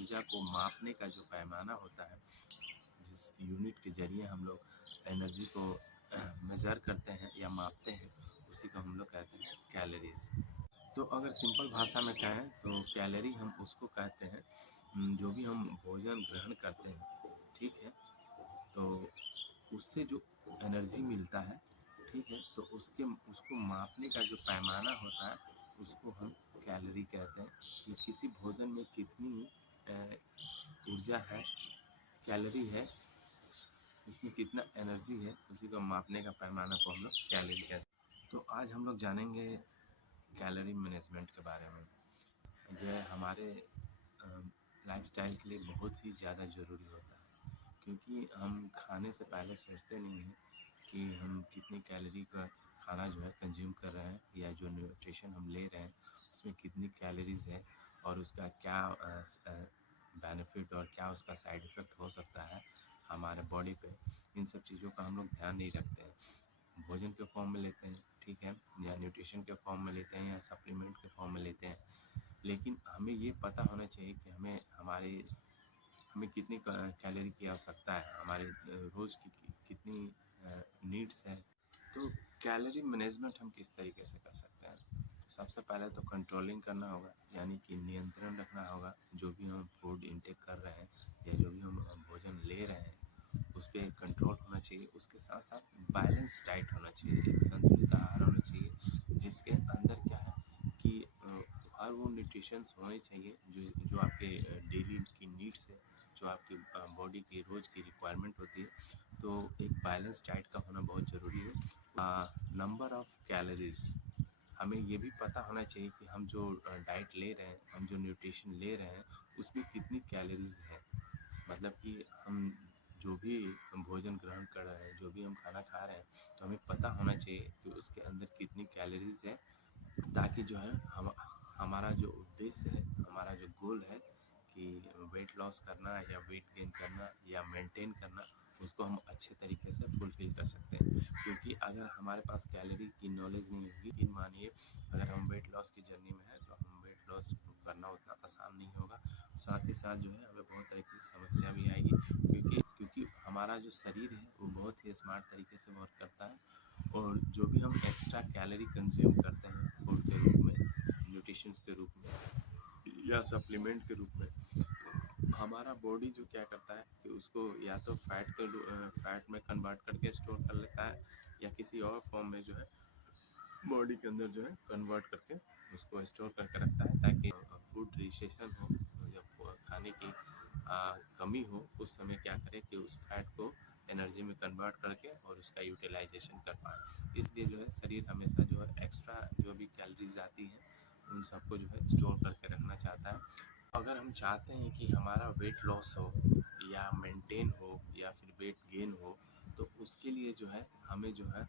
ऊर्जा को मापने का जो पैमाना होता है, जिस यूनिट के ज़रिए हम लोग एनर्जी को मेज़र करते हैं या मापते हैं, उसी को हम लोग कहते हैं कैलोरीज़। तो अगर सिंपल भाषा में कहें तो कैलोरी हम उसको कहते हैं जो भी हम भोजन ग्रहण करते हैं, ठीक है? तो उससे जो एनर्जी मिलता है, ठीक है? तो उसको मापने का जो पैमाना होता है, उसको हम कैलोरी कहते हैं कि किसी भोजन में कितनी ऊर्जा है, कैलोरी है, उसमें कितना एनर्जी है, उसी को मापने का पैमाना को हम लोग कैलोरी कहते हैं। तो आज हम लोग जानेंगे कैलोरी मैनेजमेंट के बारे में। यह हमारे लाइफस्टाइल के लिए बहुत ही ज़्यादा ज़रूरी होता है, क्योंकि हम खाने से पहले सोचते नहीं हैं कि हम कितनी कैलोरी का खाना जो है कंज्यूम कर रहे हैं, या जो न्यूट्रिशन हम ले रहे हैं उसमें कितनी कैलोरीज है और उसका क्या बेनिफिट और क्या उसका साइड इफ़ेक्ट हो सकता है हमारे बॉडी पे। इन सब चीज़ों का हम लोग ध्यान नहीं रखते हैं। भोजन के फॉर्म में लेते हैं, ठीक है, या न्यूट्रिशन के फॉर्म में लेते हैं, या सप्लीमेंट के फॉर्म में लेते हैं, लेकिन हमें ये पता होना चाहिए कि हमें कितनी कैलोरी की आवश्यकता है, हमारे रोज़ की कितनी नीड्स है। तो कैलोरी मैनेजमेंट हम किस तरीके से कर सकते हैं? तो सबसे पहले तो कंट्रोलिंग करना होगा, यानी कि नियंत्रण रखना होगा जो भी हम फूड इंटेक कर रहे हैं या जो भी हम भोजन ले रहे हैं, उस पर कंट्रोल होना चाहिए। उसके साथ साथ बैलेंस डाइट होना चाहिए, एक संतुलित आहार होना चाहिए जिसके अंदर क्या है कि हर वो न्यूट्रिशंस होने चाहिए जो आपके डेली की नीड्स है, जो आपकी बॉडी की रोज़ की रिक्वायरमेंट होती है। तो एक बैलेंस डाइट का होना बहुत ज़रूरी है। नंबर ऑफ़ कैलोरीज़, हमें ये भी पता होना चाहिए कि हम जो डाइट ले रहे हैं, हम जो न्यूट्रिशन ले रहे हैं, उसमें कितनी कैलोरीज़ हैं। मतलब कि हम जो भी भोजन ग्रहण कर रहे हैं, जो भी हम खाना खा रहे हैं, तो हमें पता होना चाहिए कि उसके अंदर कितनी कैलोरीज़ है, ताकि जो है हमारा जो उद्देश्य है, हमारा जो गोल है कि वेट लॉस करना या वेट गेन करना या मेंटेन करना, उसको हम अच्छे तरीके से फुलफ़िल कर सकते हैं। क्योंकि अगर हमारे पास कैलोरी की नॉलेज नहीं होगी, कि मानिए अगर हम वेट लॉस की जर्नी में हैं, तो हम वेट लॉस करना उतना आसान नहीं होगा। साथ ही साथ जो है हमें बहुत तरह की समस्या भी आएगी, क्योंकि हमारा जो शरीर है वो बहुत ही स्मार्ट तरीके से वर्क करता है, और जो भी हम एक्स्ट्रा कैलोरी कंज्यूम करते हैं फूड के रूप में, न्यूट्रिशंस के रूप में या सप्लीमेंट के रूप में, हमारा बॉडी जो क्या करता है कि उसको या तो फैट में कन्वर्ट करके स्टोर कर लेता है, या किसी और फॉर्म में जो है बॉडी के अंदर जो है कन्वर्ट करके उसको स्टोर करके रखता है, ताकि फूड रिसेशन हो, जब खाने की कमी हो, उस समय क्या करे कि उस फैट को एनर्जी में कन्वर्ट करके और उसका यूटिलाइजेशन कर पाए। इसलिए जो है शरीर हमेशा जो है एक्स्ट्रा जो भी कैलोरीज आती हैं उन सबको जो है स्टोर करके रखना चाहता है। अगर हम चाहते हैं कि हमारा वेट लॉस हो या मेंटेन हो या फिर वेट गेन हो, तो उसके लिए जो है हमें जो है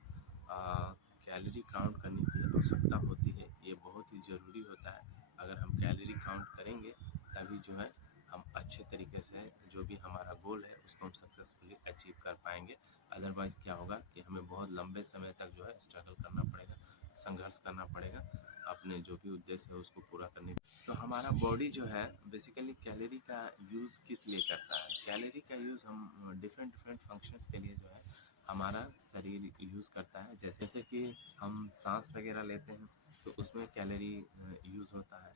कैलोरी काउंट करने की आवश्यकता होती है। ये बहुत ही ज़रूरी होता है। अगर हम कैलोरी काउंट करेंगे तभी जो है हम अच्छे तरीके से जो भी हमारा गोल है उसको हम सक्सेसफुली अचीव कर पाएंगे। अदरवाइज़ क्या होगा कि हमें बहुत लंबे समय तक जो है स्ट्रगल करना पड़ेगा, संघर्ष करना पड़ेगा अपने जो भी उद्देश्य है उसको पूरा करने। तो हमारा बॉडी जो है बेसिकली कैलोरी का यूज़ किस लिए करता है? कैलोरी का यूज़ हम डिफरेंट डिफरेंट फंक्शंस के लिए जो है हमारा शरीर यूज़ करता है। जैसे कि हम सांस वगैरह लेते हैं तो उसमें कैलोरी यूज़ होता है,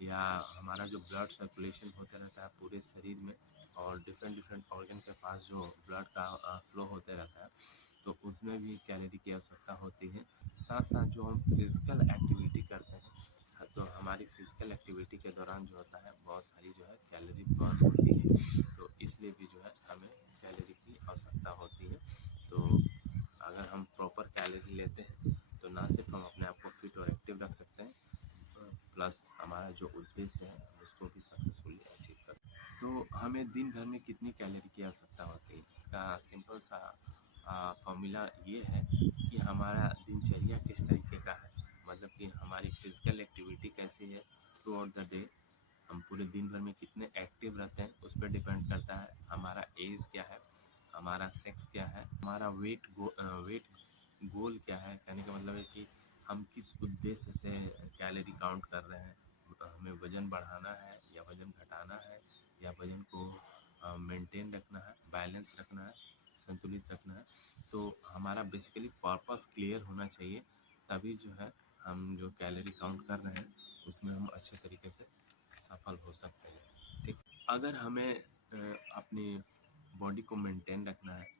या हमारा जो ब्लड सर्कुलेशन होता रहता है पूरे शरीर में, और डिफरेंट डिफरेंट ऑर्गन के पास जो ब्लड का फ्लो होते रहता है, तो उसमें भी कैलोरी की आवश्यकता होती है। साथ साथ जो हम फिज़िकल एक्टिविटी करते हैं, तो हमारी फिज़िकल एक्टिविटी के दौरान जो होता है बहुत सारी जो है कैलोरी बर्न होती है, तो इसलिए भी जो है हमें कैलोरी की आवश्यकता होती है। तो अगर हम प्रॉपर कैलोरी लेते हैं तो ना सिर्फ हम अपने आप को फिट और एक्टिव रख सकते हैं, प्लस हमारा जो उद्देश्य है उसको भी सक्सेसफुली अचीव कर सकते हैं। तो हमें दिन भर में कितनी कैलोरी की आवश्यकता होती है, इसका सिंपल सा फॉर्मूला ये है कि हमारा दिनचर्या किस तरीके का है, मतलब कि हमारी फिज़िकल एक्टिविटी कैसी है थ्रू आउट द डे, हम पूरे दिन भर में कितने एक्टिव रहते हैं उस पर डिपेंड करता है। हमारा एज क्या है, हमारा सेक्स क्या है, हमारा वेट गोल क्या है, कहने का मतलब है कि हम किस उद्देश्य से कैलोरी काउंट कर रहे हैं। हमें वज़न बढ़ाना है या वज़न घटाना है, वज़न को मेंटेन रखना है, बैलेंस रखना है, संतुलित रखना है। तो हमारा बेसिकली पर्पस क्लियर होना चाहिए, तभी जो है हम जो कैलोरी काउंट कर रहे हैं उसमें हम अच्छे तरीके से सफल हो सकते हैं। ठीक, अगर हमें अपनी बॉडी को मेंटेन रखना है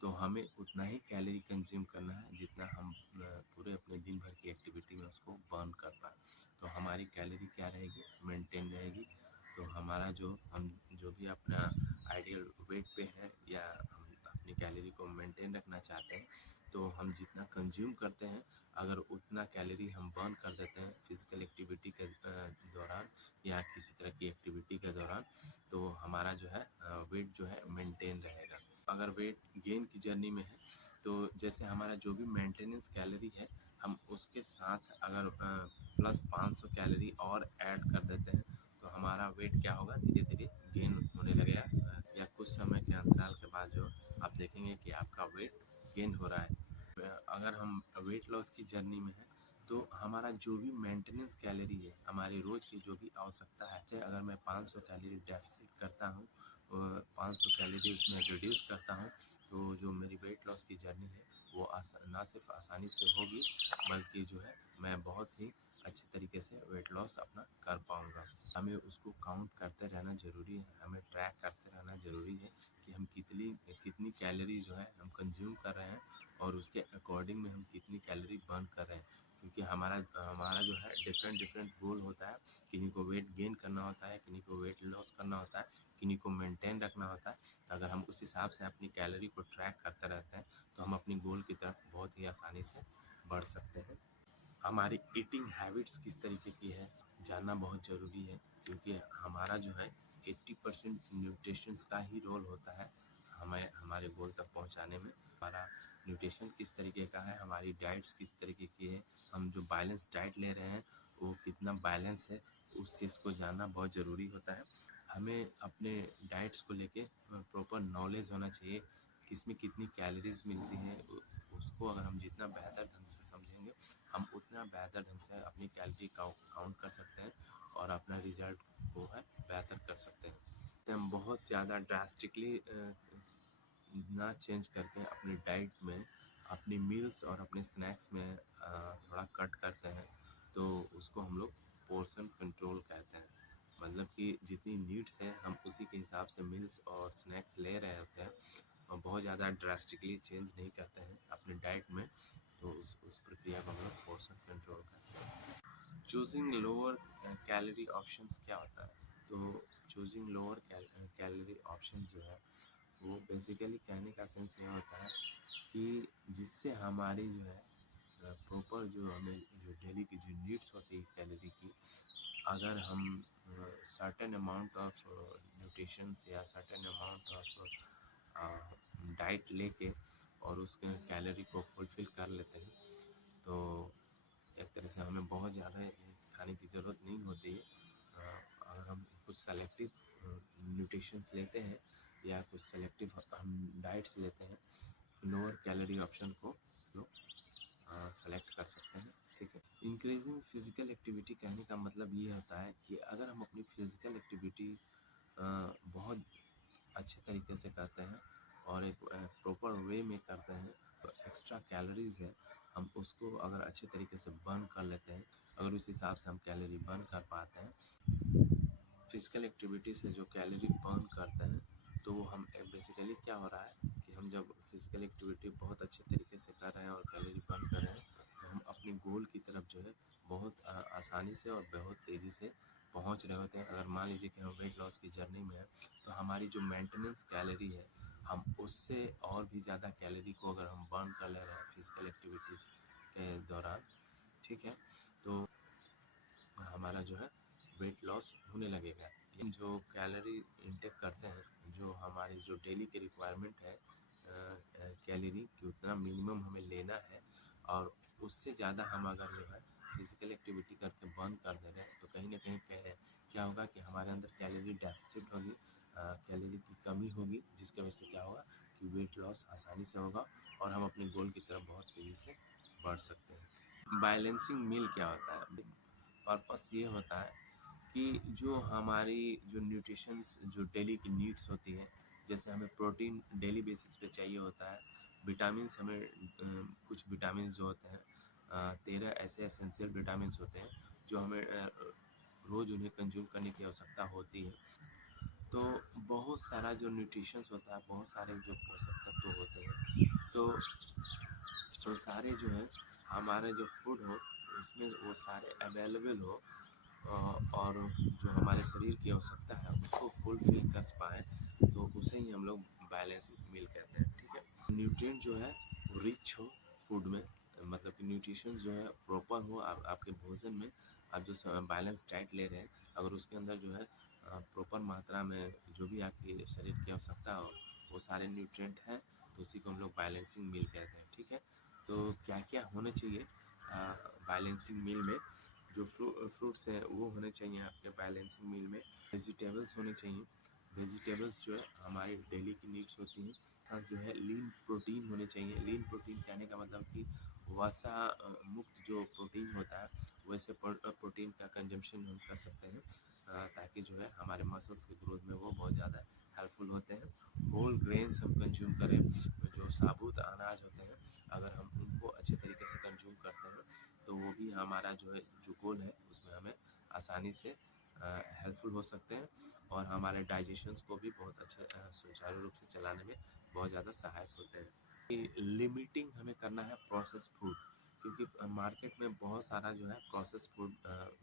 तो हमें उतना ही कैलोरी कंज्यूम करना है जितना हम पूरे अपने दिन भर की एक्टिविटी में उसको बर्न कर पाए। तो हमारी कैलोरी क्या रहेगी, मेंटेन रहेगी। तो हमारा हम जो भी अपना आइडियल वेट पे है या हम अपनी कैलोरी को मेंटेन रखना चाहते हैं, तो हम जितना कंज्यूम करते हैं अगर उतना कैलोरी हम बर्न कर देते हैं फिजिकल एक्टिविटी के दौरान या किसी तरह की एक्टिविटी के दौरान, तो हमारा जो है वेट जो है मेंटेन रहेगा। अगर वेट गेन की जर्नी में है तो जैसे हमारा जो भी मेंटेनेंस कैलोरी है हम उसके साथ अगर प्लस 500 कैलोरी और ऐड कर देते हैं तो हमारा वेट क्या होगा, धीरे धीरे गेन होने लगेगा या कुछ समय के अंतराल के बाद जो आप देखेंगे कि आपका वेट गेन हो रहा है। अगर हम वेट लॉस की जर्नी में है तो हमारा जो भी मेंटेनेंस कैलोरी है, हमारी रोज़ की जो भी आवश्यकता है, जैसे अगर मैं 500 कैलोरी डेफिसिट करता हूँ, 500 कैलोरी उसमें रिड्यूस करता हूँ, तो जो मेरी वेट लॉस की जर्नी है वो ना सिर्फ आसानी से होगी बल्कि जो है मैं बहुत ही अच्छे तरीके से वेट लॉस अपना कर पाऊँगा। हमें उसको काउंट करते रहना ज़रूरी है, हमें ट्रैक करते रहना ज़रूरी है कि हम कितनी कितनी कैलोरी जो है हम कंज्यूम कर रहे हैं और उसके अकॉर्डिंग में हम कितनी कैलोरी बर्न कर रहे हैं। क्योंकि हमारा हमारा जो है डिफरेंट गोल होता है, किन्हीं को वेट गेन करना होता है, किन्हीं को वेट लॉस करना होता है, किन्हीं को मेंटेन रखना होता है। अगर हम उस हिसाब से अपनी कैलोरी को ट्रैक करते रहते हैं तो हम अपनी गोल की तरफ बहुत ही आसानी से बढ़ सकते हैं। हमारी ईटिंग हैबिट्स किस तरीके की है जानना बहुत ज़रूरी है, क्योंकि हमारा जो है 80% न्यूट्रिशंस का ही रोल होता है हमें हमारे गोल तक पहुंचाने में। हमारा न्यूट्रिशन किस तरीके का है, हमारी डाइट्स किस तरीके की है, हम जो बैलेंस डाइट ले रहे हैं वो कितना बैलेंस है, उस चीज़ को जानना बहुत ज़रूरी होता है। हमें अपने डाइट्स को लेके प्रॉपर नॉलेज होना चाहिए, किसमें कितनी कैलोरीज मिलती हैं। उसको अगर हम जितना बेहतर ढंग से समझेंगे हम उतना बेहतर ढंग से अपनी कैलोरी काउंट कर सकते हैं और अपना रिजल्ट को है बेहतर कर सकते हैं। तो हम बहुत ज़्यादा ड्रास्टिकली ना चेंज करके अपनी डाइट में अपनी मील्स और अपने स्नैक्स में थोड़ा कट करते हैं, तो उसको हम लोग पोर्शन कंट्रोल कहते हैं। मतलब कि जितनी नीड्स है हम उसी के हिसाब से मील्स और स्नैक्स ले रहे होते हैं और बहुत ज़्यादा ड्रास्टिकली चेंज नहीं करते हैं अपने डाइट में, तो उस प्रक्रिया को हम लोग पोर्शन कंट्रोल करते हैं। चूजिंग लोअर कैलोरी ऑप्शंस क्या होता है? तो चूजिंग लोअर कैलोरी ऑप्शन जो है वो बेसिकली कहने का सेंस ये होता है कि जिससे हमारी जो है प्रॉपर जो हमें जो डेली की जो नीड्स होती है कैलोरी की, अगर हम सर्टेन अमाउंट ऑफ न्यूट्रिशंस या सर्टेन अमाउंट ऑफ डाइट लेके और उसके कैलोरी को फुलफ़िल कर लेते हैं, तो एक तरह से हमें बहुत ज़्यादा खाने की ज़रूरत नहीं होती है। अगर हम कुछ सेलेक्टिव न्यूट्रिशंस लेते हैं या कुछ सेलेक्टिव हम डाइट्स लेते हैं, लोअर कैलोरी ऑप्शन को लोग सेलेक्ट कर सकते हैं। ठीक है, इंक्रीजिंग फिजिकल एक्टिविटी कहने का मतलब ये होता है कि अगर हम अपनी फिजिकल एक्टिविटी बहुत अच्छे तरीके से करते हैं और एक प्रॉपर वे में करते हैं, तो एक्स्ट्रा कैलोरीज है हम उसको अगर अच्छे तरीके से बर्न कर लेते हैं, अगर उस हिसाब से हम कैलोरी बर्न कर पाते हैं, फिजिकल एक्टिविटी से जो कैलोरी बर्न करते हैं, तो वो हम बेसिकली क्या हो रहा है कि हम जब फिजिकल एक्टिविटी बहुत अच्छे तरीके से कर रहे हैं और कैलोरी बर्न कर रहे हैं, तो हम अपने गोल की तरफ जो है बहुत आसानी से और बहुत तेज़ी से पहुंच रहे होते हैं। अगर मान लीजिए कि हम वेट लॉस की जर्नी में हैं, तो हमारी जो मेंटेनेंस कैलोरी है हम उससे और भी ज़्यादा कैलोरी को अगर हम बर्न कर ले रहे हैं फिजिकल एक्टिविटी के दौरान, ठीक है, तो हमारा जो है वेट लॉस होने लगेगा। जो कैलोरी इंटेक करते हैं, जो हमारी जो डेली की रिक्वायरमेंट है कैलोरी की, उतना मिनिमम हमें लेना है और उससे ज़्यादा हम अगर जो है फिजिकल एक्टिविटी करके बर्न कर दे रहे हैं, तो कहीं ना कहीं क्या होगा कि हमारे अंदर कैलोरी डेफिसिट होगी, कैलोरी की कमी होगी, जिसकी वजह से क्या होगा कि वेट लॉस आसानी से होगा और हम अपने गोल की तरफ बहुत तेज़ी से बढ़ सकते हैं। बैलेंसिंग मील क्या होता है? पर्पस ये होता है कि जो हमारी जो न्यूट्रिशंस जो डेली की नीड्स होती हैं, जैसे हमें प्रोटीन डेली बेसिस पे चाहिए होता है, विटामिन्स हमें कुछ विटामिन्स जो होते हैं 13 ऐसे एसेंशियल विटामिन्स होते हैं जो हमें रोज़ उन्हें कंज्यूम करने की आवश्यकता होती है। तो बहुत सारा जो न्यूट्रिशंस होता है, बहुत सारे जो पोषक तत्व होते हैं, तो सारे जो है हमारे जो फूड हो उसमें वो सारे अवेलेबल हो, और जो हमारे शरीर की आवश्यकता है उसको फुलफिल कर पाएँ, तो उसे ही हम लोग बैलेंस मील कहते हैं। ठीक है, न्यूट्रिएंट जो है वो रिच हो फूड में, मतलब कि न्यूट्रिशन जो है प्रॉपर हो आपके भोजन में। आप जो बैलेंस डाइट ले रहे हैं, अगर उसके अंदर जो है प्रॉपर मात्रा में जो भी आपके शरीर की आवश्यकता हो वो सारे न्यूट्रिएंट हैं, तो उसी को हम लोग बैलेंसिंग मील कहते हैं। ठीक है, तो क्या क्या होने चाहिए बैलेंसिंग मील में? जो फ्रूट्स हैं वो होने चाहिए आपके बैलेंसिंग मील में। वेजिटेबल्स होने चाहिए, वेजिटेबल्स जो है हमारी डेली की नीड्स होती हैं। साथ जो है लीन प्रोटीन होने चाहिए। लीन प्रोटीन कहने का मतलब कि वसा मुक्त जो प्रोटीन होता है, वैसे प्रोटीन का कंजम्पशन हम कर सकते हैं, ताकि जो है हमारे मसल्स के ग्रोथ में वो बहुत ज़्यादा हेल्पफुल होते हैं। होल ग्रेन्स हम कंज्यूम करें, जो साबुत अनाज होते हैं, अगर हम उनको अच्छे तरीके से कंज्यूम करते हैं तो वो भी हमारा जो है जो गोल है उसमें हमें आसानी से हेल्पफुल हो सकते हैं, और हमारे डाइजेशंस को भी बहुत अच्छे सुचारू रूप से चलाने में बहुत ज़्यादा सहायक होते हैं। लिमिटिंग हमें करना है प्रोसेस फूड, क्योंकि मार्केट में बहुत सारा जो है प्रोसेस फूड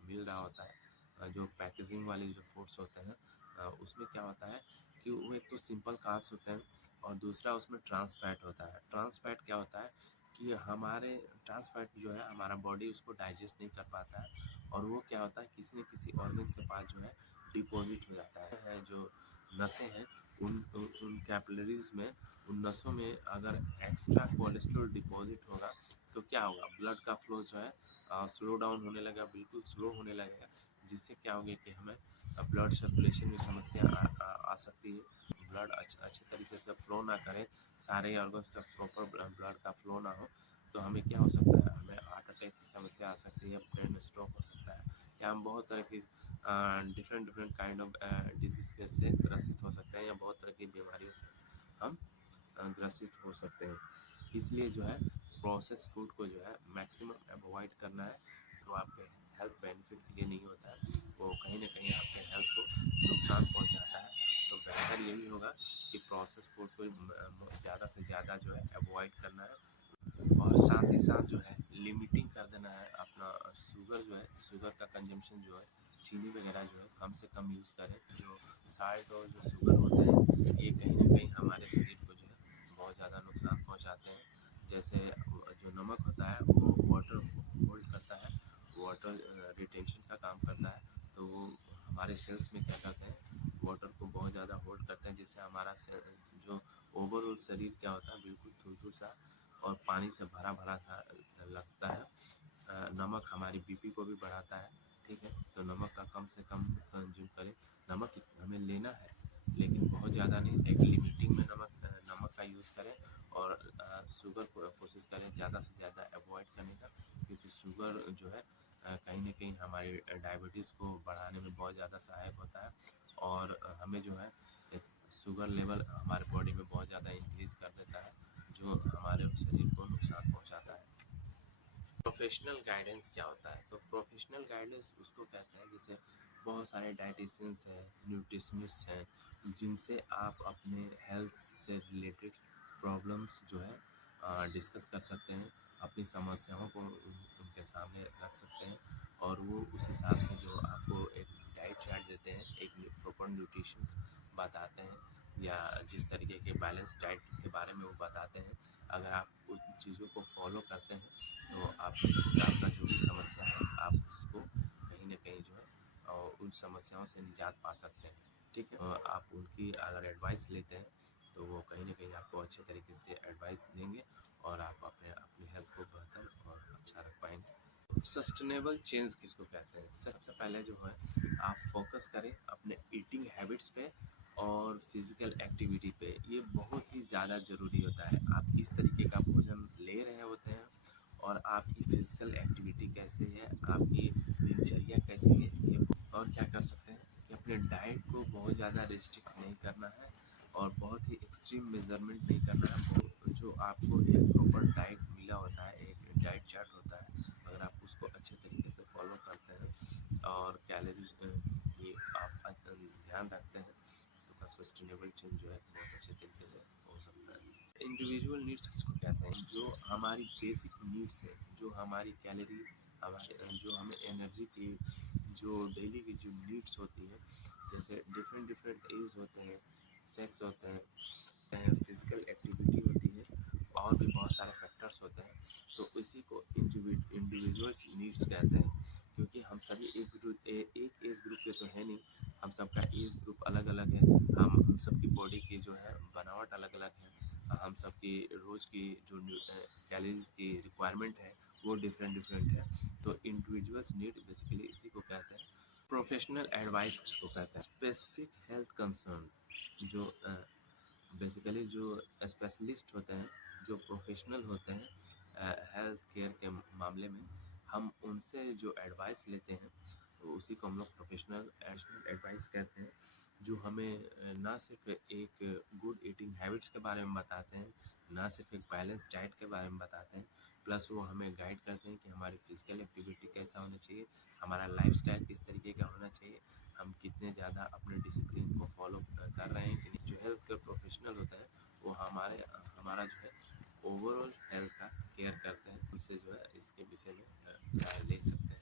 मिल रहा होता है। जो पैकेजिंग वाले जो फूड्स होते हैं उसमें क्या होता है कि वो एक तो सिंपल कार्ब्स होते हैं, और दूसरा उसमें ट्रांस फैट होता है। ट्रांस फैट क्या होता है कि हमारे ट्रांस फैट जो है हमारा बॉडी उसको डाइजेस्ट नहीं कर पाता है, और वो क्या होता है किसी न किसी ऑर्गन के पास जो है डिपॉजिट हो जाता है। जो नसें हैं उन कैपिलरीज में, उन नसों में अगर एक्स्ट्रा कोलेस्ट्रॉल डिपॉजिट होगा तो क्या होगा, ब्लड का फ्लो जो है स्लो डाउन होने लगेगा, बिल्कुल स्लो होने लगेगा, जिससे क्या होगा कि हमें ब्लड सर्कुलेशन में समस्या आ सकती है। ब्लड अच्छे तरीके से फ्लो ना करे, सारे ऑर्गन्स तक प्रॉपर ब्लड का फ्लो ना हो, तो हमें क्या हो सकता है, हमें हार्ट अटैक की समस्या आ सकती है, ब्रेन स्ट्रोक हो सकता है, या हम बहुत तरह की different different kind of disease से ग्रसित हो सकते हैं, या बहुत तरह की बीमारियों से हम ग्रसित हो सकते हैं। इसलिए जो है प्रोसेस फूड को जो है मैक्सिमम अवॉइड करना है, तो आपके हेल्थ बेनिफिट के लिए नहीं होता है, वो कहीं ना कहीं आपके हेल्थ को नुकसान पहुंचाता है। तो बेहतर यही होगा कि प्रोसेस फूड को ज़्यादा से ज़्यादा जो है अवॉइड करना है, और साथ ही साथ जो है लिमिटिंग कर देना है अपना शुगर जो है, शुगर का कंजम्पशन जो है, चीनी वगैरह जो है कम से कम यूज़ करें। जो साल्ट और जो शुगर होते हैं ये कहीं ना कहीं हमारे शरीर को जो है बहुत ज़्यादा नुकसान पहुंचाते हैं। जैसे जो नमक होता है वो वाटर होल्ड करता है, वाटर रिटेंशन का काम करता है, तो वो हमारे सेल्स में क्या करते हैं, वाटर को बहुत ज़्यादा होल्ड करते हैं, जिससे हमारा जो ओवरऑल शरीर क्या होता है बिल्कुल थुथु सा और पानी से भरा भरा सा लगता है। नमक हमारी बीपी को भी बढ़ाता है। ठीक है, तो नमक का कम से कम कंज्यूम करें। नमक हमें लेना है लेकिन बहुत ज़्यादा नहीं, एक लिमिटिंग में नमक का यूज़ करें, और शुगर को कोशिश करें ज़्यादा से ज़्यादा अवॉइड करने का, क्योंकि शुगर जो है कहीं ना कहीं हमारी डायबिटीज़ को बढ़ाने में बहुत ज़्यादा सहायक होता है, और हमें जो है शुगर लेवल हमारे बॉडी में बहुत ज़्यादा इंक्रीज़ कर देता है, जो हमारे शरीर को नुकसान पहुंचाता है। प्रोफेशनल गाइडेंस क्या होता है? तो प्रोफेशनल गाइडेंस उसको कहते हैं जैसे बहुत सारे डाइटिशियंस हैं, न्यूट्रिशनिस्ट हैं, जिनसे आप अपने हेल्थ से रिलेटेड प्रॉब्लम्स जो है डिस्कस कर सकते हैं, अपनी समस्याओं को उनके सामने रख सकते हैं, और वो उस हिसाब से जो आपको एक डाइट चार्ट देते हैं, एक प्रॉपर न्यूट्रिशन बताते हैं, या जिस तरीके के बैलेंस डाइट के बारे में वो बताते हैं। अगर आप उन चीज़ों को फॉलो करते हैं तो आपका जो भी समस्या है आप उसको कहीं ना कहीं जो है उन समस्याओं से निजात पा सकते हैं। ठीक है, आप उनकी अगर एडवाइस लेते हैं तो वो कहीं ना कहीं आपको अच्छे तरीके से एडवाइस देंगे, और आप अपनी हेल्थ को बेहतर और अच्छा रख पाएंगे। सस्टेनेबल चेंज किसको कहते हैं? सबसे पहले जो है आप फोकस करें अपने ईटिंग हैबिट्स पे और फिजिकल एक्टिविटी पे। ये बहुत ही ज़्यादा ज़रूरी होता है। आप किस तरीके का भोजन ले रहे होते हैं और आपकी फिजिकल एक्टिविटी कैसे है, आपकी दिनचर्या कैसी है, ये और क्या कर सकते हैं कि अपने डाइट को बहुत ज़्यादा रिस्ट्रिक्ट नहीं करना है और बहुत ही एक्सट्रीम मेजरमेंट नहीं करना है। जो आपको एक प्रॉपर डाइट मिला होता है, एक डाइट चार्ट होता है, अगर आप उसको अच्छे तरीके से फॉलो करते हैं और कैलोरी की आप ध्यान रखते हैं तो सस्टेनेबल चेंज जो है बहुत अच्छे तरीके से हो सकता है। इंडिविजुअल नीड्स किसको कहते हैं? जो हमारी बेसिक नीड्स है, जो हमारी कैलोरी, हमारे जो हमें एनर्जी की जो डेली की जो नीड्स होती है, जैसे डिफरेंट डिफरेंट एज होते हैं, सेक्स होते हैं, फिजिकल एक्टिविटी होती है और भी बहुत सारे फैक्टर्स होते हैं, तो इसी को इंडिविजुअल्स नीड्स कहते हैं। क्योंकि हम सभी एक एज ग्रुप के तो है नहीं, हम सबका एज ग्रुप अलग अलग है, हम सबकी बॉडी की जो है बनावट अलग अलग है, हम सबकी रोज़ की जो कैलोरीज की रिक्वायरमेंट है वो डिफरेंट डिफरेंट है। तो इंडिविजुअल्स नीड बेसिकली इसी को कहते हैं। प्रोफेशनल एडवाइस किसको कहते हैं? स्पेसिफिक हेल्थ कंसर्न, जो बेसिकली जो स्पेशलिस्ट होते हैं, जो प्रोफेशनल होते हैं हेल्थ केयर के मामले में, हम उनसे जो एडवाइस लेते हैं तो उसी को हम लोग प्रोफेशनल एडवाइस कहते हैं। जो हमें ना सिर्फ एक गुड ईटिंग हैबिट्स के बारे में बताते हैं, ना सिर्फ एक बैलेंस डाइट के बारे में बताते हैं, प्लस वो हमें गाइड करते हैं कि हमारी फिजिकल एक्टिविटी कैसा होना चाहिए, हमारा लाइफस्टाइल किस तरीके का होना चाहिए, हम कितने ज़्यादा अपने डिसिप्लिन को फॉलो कर रहे हैं कि नहीं। जो हेल्थ केयर प्रोफेशनल होता है वो हमारा जो है ओवरऑल हेल्थ का केयर करते हैं। उनसे जो है इसके विषय में राय ले सकते हैं।